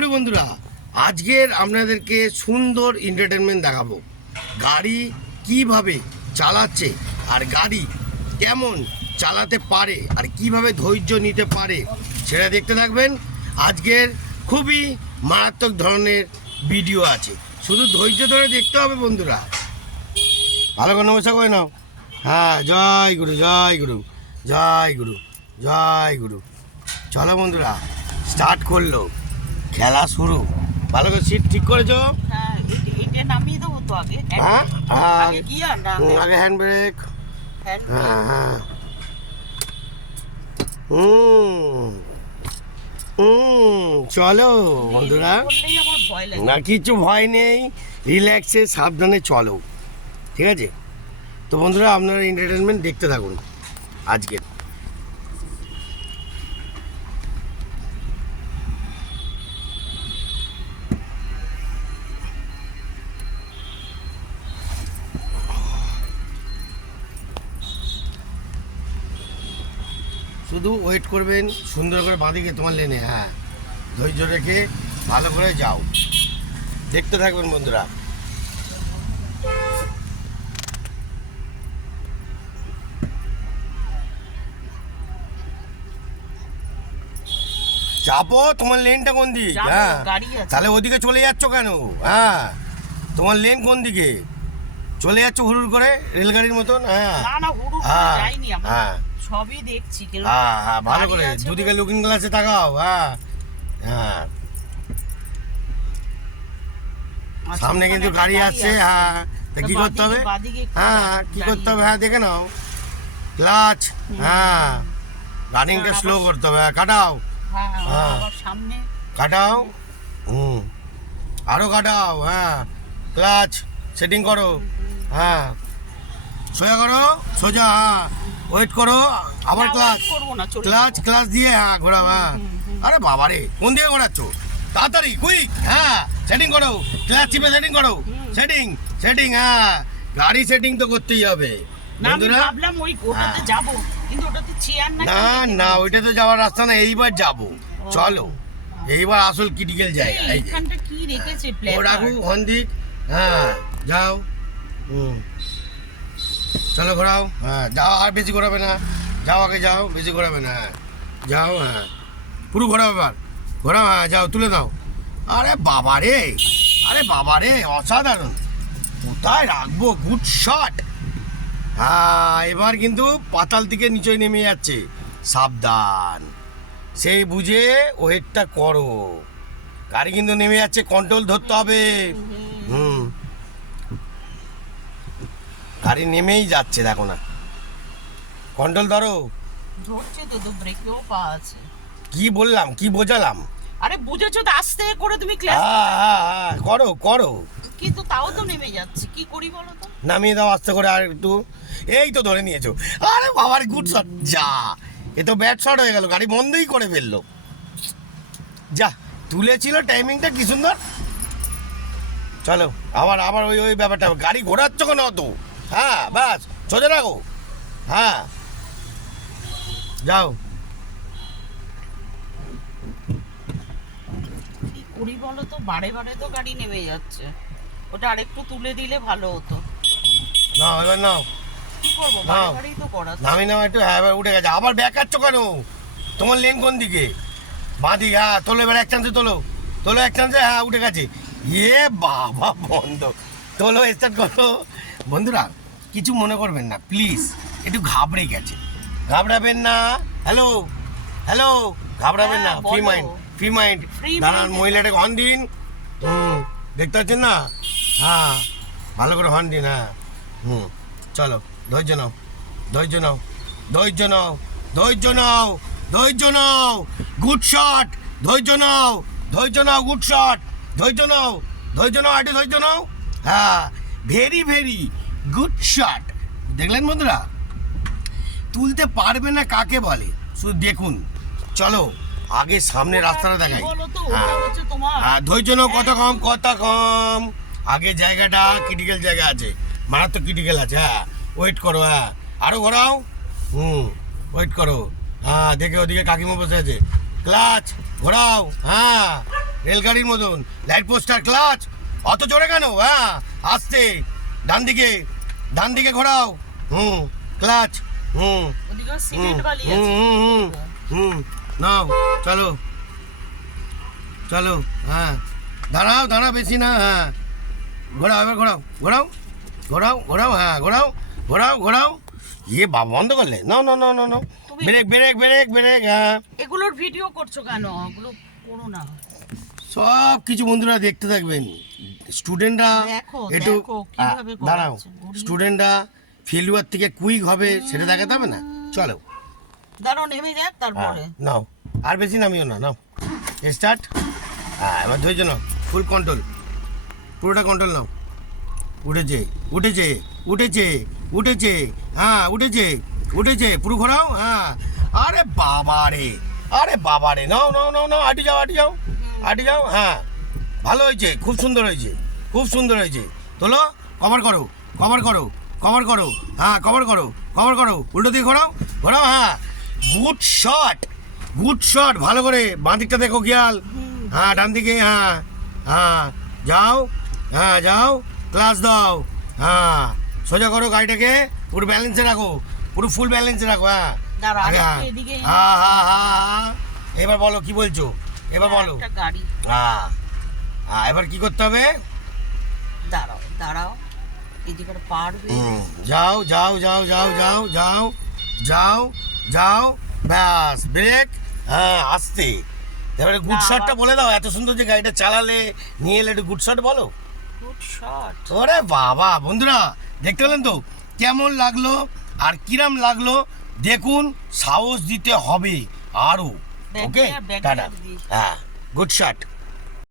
গুরু বন্ধুরা, আজকের আপনাদেরকে সুন্দর এন্টারটেনমেন্ট দেখাবো। গাড়ি কিভাবে চালাচ্ছে আর গাড়ি কেমন চালাতে পারে আর কিভাবে ধৈর্য নিতে পারে সেটা দেখতে থাকবেন। আজকের খুবই মারাত্মক ধরনের ভিডিও আছে, শুধু ধৈর্য ধরে দেখতে হবে বন্ধুরা। ভালো করে নমস্কার করে নাও। হ্যাঁ, জয় গুরু, জয় গুরু, জয় গুরু, জয় গুরু। চলো বন্ধুরা, স্টার্ট করলো, খেলা শুরু। ভালো করে সিট ঠিক করেছো? হ্যাঁ, আগে হ্যান্ড ব্রেক। হ্যাঁ হ্যাঁ, চলো বন্ধুরা, না কিছু ভয় নেই, রিল্যাক্সে সাবধানে চলো, ঠিক আছে? তো বন্ধুরা, আপনারা এন্টারটেনমেন্ট দেখতে থাকুন আজকে। শুধু ওয়েট করবেন, সুন্দর করে বাঁদিকে তোমার লেনে। হ্যাঁ, ধৈর্য রেখে ভালো করে যাও, দেখতে থাকবেন বন্ধুরা। চাপো, তোমার লেনটা কোন দিক? হ্যাঁ, তাহলে ওদিকে চলে যাচ্ছ কেন? হ্যাঁ, তোমার লেন কোন দিকে? চলে যাচ্ছ হুড়ুর করে রেলগাড়ির মতন। হ্যাঁ হ্যাঁ, সবই দেখছি। হ্যাঁ হ্যাঁ, ভালো করে দুদিকে লুকিং গ্লাসে তাকাও। হ্যাঁ হ্যাঁ, সামনে কিন্তু গাড়ি আসছে। হ্যাঁ, তা কি করতে হবে? হ্যাঁ, কি করতে হবে? হ্যাঁ, দেখে নাও, ক্লাচ। হ্যাঁ, রানিংটা স্লো করতে হবে। হ্যাঁ, কাটাও। হ্যাঁ, কাটাও। আরো কাটাও। হ্যাঁ, ক্লাচ সেটিং করো। হ্যাঁ, সোজা করো, সোজা। হ্যাঁ, ওয়েট করো, আবার ক্লাচ, ক্লাচ ক্লাচ দিয়ে। হ্যাঁ, ঘোরাও। হ্যাঁ, আরে বাবারে, কোন দিকে ঘোরাচ্ছ? তাড়াতাড়ি, কুইক। হ্যাঁ, সেটিং করো, ক্লাচ চিপে সেটিং করো। সেটিং সেটিং, হ্যাঁ, গাড়ি সেটিং তো করতেই হবে বন্ধুরা। না না, ওইটাতে যাওয়ার রাস্তা না, এইবার যাবো। চলো, এইবার আসল ক্রিটিক্যাল জায়গা। ও রাখু হন্দিক। হ্যাঁ, যাও। চলো, ঘোরাও। হ্যাঁ, যাও, আর বেশি ঘোরাবে না। যাও, আগে যাও, বেশি ঘোরাবে না। হ্যাঁ, যাও। হ্যাঁ, পুরো ঘোরাও এবার, ঘোরাও। হ্যাঁ, যাও, তুলে দাও। আরে বাবা রে, আরে বাবা রে, অসাধারণ। কোথায় রাখবো? Good shot. হ্যাঁ, এবার কিন্তু পাতাল থেকে নিচে নেমে যাচ্ছে, সাবধান। সেই বুঝে ওয়েটটা করো, গাড়ি কিন্তু নেমে যাচ্ছে, কন্ট্রোল ধরতে হবে। গাড়ি নেমেই যাচ্ছে, দেখো না, কন্ট্রোল ধরো। কি বললাম, কি বোঝালাম? আরে বুঝেছো তো, আস্তে করে তুমি ক্লাস। হ্যাঁ, করো করো, কিন্তু তাও তো নেমে যাচ্ছে, কি করি বলো তো? নামিয়ে দাও আস্তে করে আর একটু। এই তো ধরে নিয়েছো। আরে বাবার, গুড শট। যা, এ তো ব্যাড শট হয়ে গেল, গাড়ি বন্ধই করে ফেললো। যা, তুলেছিল টাইমিংটা কি সুন্দর। চলো, আবার আবার ওই ওই ব্যাপারটা, গাড়ি ঘোরাচ্ছ কেন অত? হ্যাঁ, ব্যাস, সোজা রাখো। হ্যাঁ, যাও। কি করি বলো তো, বারে বারে তো গাড়ি নেমে যাচ্ছে। ওটা আরেকটু তুলে দিলে ভালো হতো। নাও, এবার নাও। কি করবো, বারে বারেই তো করা। নামি নাও একটু। হ্যাঁ, এবার উঠে গেছে। আবার ব্যাক কাটছো কেন? তোমার লেন কোন দিকে? বাঁ দিকে। হ্যাঁ, তোলো এবার, এক চান্সে তোলো, তোলো এক চান্সে। হ্যাঁ, উঠে গেছে। ইয়ে বাবা, বন্ধ। তোলো, স্টার্ট করো। বন্ধুরা, কিছু মনে করবেন না প্লিজ, একটু ঘাবড়ে গেছে, ঘাবড়াবেন না। হ্যালো হ্যালো, ঘাবড়াবেন না, ফ্রি মাইন্ড, ফ্রি মাইন্ড। দাঁড়ান, মহিলাটাকে হর্ন দিন। দেখতে পাচ্ছেন না? হ্যাঁ, ভালো করে হর্ন দিন। হ্যাঁ, চলো, ধৈর্য নাও, ধৈর্য নাও, ধৈর্য নাও, ধৈর্য নাও, ধৈর্য নাও। Good shot. ধৈর্য নাও, ধৈর্য নাও, গুড শট। ধৈর্য নাও, ধৈর্য নাও, একটু ধৈর্য নাও। হ্যাঁ, ভেরি ভেরি গুড শট। দেখলেন বন্ধুরা, তুলতে পারবে না কাকে বলে শুধু দেখুন। চলো, আগে সামনে রাস্তাটা দেখাই। হ্যাঁ, ধৈর্য নাও, কথা কম, কথা কম। আগে জায়গাটা ক্রিটিক্যাল জায়গা আছে, মারাত্মক ক্রিটিক্যাল আছে। হ্যাঁ, ওয়েট করো। হ্যাঁ, আরো ঘোরাও। ওয়েট করো। হ্যাঁ, দেখে ওদিকে কাকিমা বসে আছে, ক্লাচ ঘোরাও। হ্যাঁ রেলগাড়ির মতন। লাইট পোস্টার, ক্লাচ অত জোরে কেন? হ্যাঁ আস্তে, ডান দিকে ঘোরাও। ক্লাচ। ওদিকে সিমেন্ট বালি হুম আছে। হুম হুম নাও, চলো চলো। হ্যাঁ দাঁড়াও বেশি না। হ্যাঁ ঘোরাও, এবার ঘোরাও। হ্যাঁ ঘোরাও। ইয়ে বাবা, বন্ধ করলে? নাও। ব্রেক। হ্যাঁ এগুলোর ভিডিও করছো কেন? ওগুলো করো না। সব কিছু বন্ধুরা দেখতে থাকবেন। স্টুডেন্টরা দেখো একটু কিভাবে দাঁড়াও, করাচ্ছে, ঘুরিয়ে। স্টুডেন্টরা ফেলিওয়ার থেকে কুইক হবে সেটা দেখাতে হবে না? চলো দাঁড়াও, নেমে যাক তারপরে। নাও, আর বেশি নামিও না, নাও স্টার্ট। হ্যাঁ এবার ধৈর্য নাও, ফুল কন্ট্রোল, পুরোটা কন্ট্রোল নাও। উঠেছে। হ্যাঁ উঠেছে, পুরো ঘোরাও। হ্যাঁ আরে বাবা রে, নাও। আটি যাও। হ্যাঁ ভালো হয়েছে, খুব সুন্দর হয়েছে। তোলো, কভার করো। হ্যাঁ কভার করো। উল্টো দিকে ঘোরাও। হ্যাঁ গুড শট, ভালো করে বাঁ দিকটা দেখো, খেয়াল। হ্যাঁ ডান দিকে। হ্যাঁ যাও, ক্লাস দাও। হ্যাঁ সোজা করো গাড়িটাকে, পুরো ব্যালেন্সে রাখো, পুরো ফুল ব্যালেন্সে রাখো। হ্যাঁ দাঁড়াও, আগে, আরেকটু এদিকে এনে। হ্যাঁ এবার বলো কি বলছো, এবার বলো। একটা গাড়ি। হ্যাঁ এবার কি করতে হবে? দাঁড়াও, এদিকে পারবে। যাও, ব্যাস, ব্রেক। হ্যাঁ আস্তে। এবারে গুড না, শটটা আবার- বলে দাও, এত সুন্দর যে গাড়িটা চালালে, নিয়ে এলে, একটু গুড শট বলো। Good shot. ওরে বাবা, বন্ধুরা দেখতে পেলেন তো কেমন লাগলো আর কিরাম লাগলো? দেখুন, সাহস দিতে হবে আরো। ব্যাগ ওকে নিয়ে, ব্যাগ টাটা। নিয়ে দিই। হ্যাঁ গুড শট।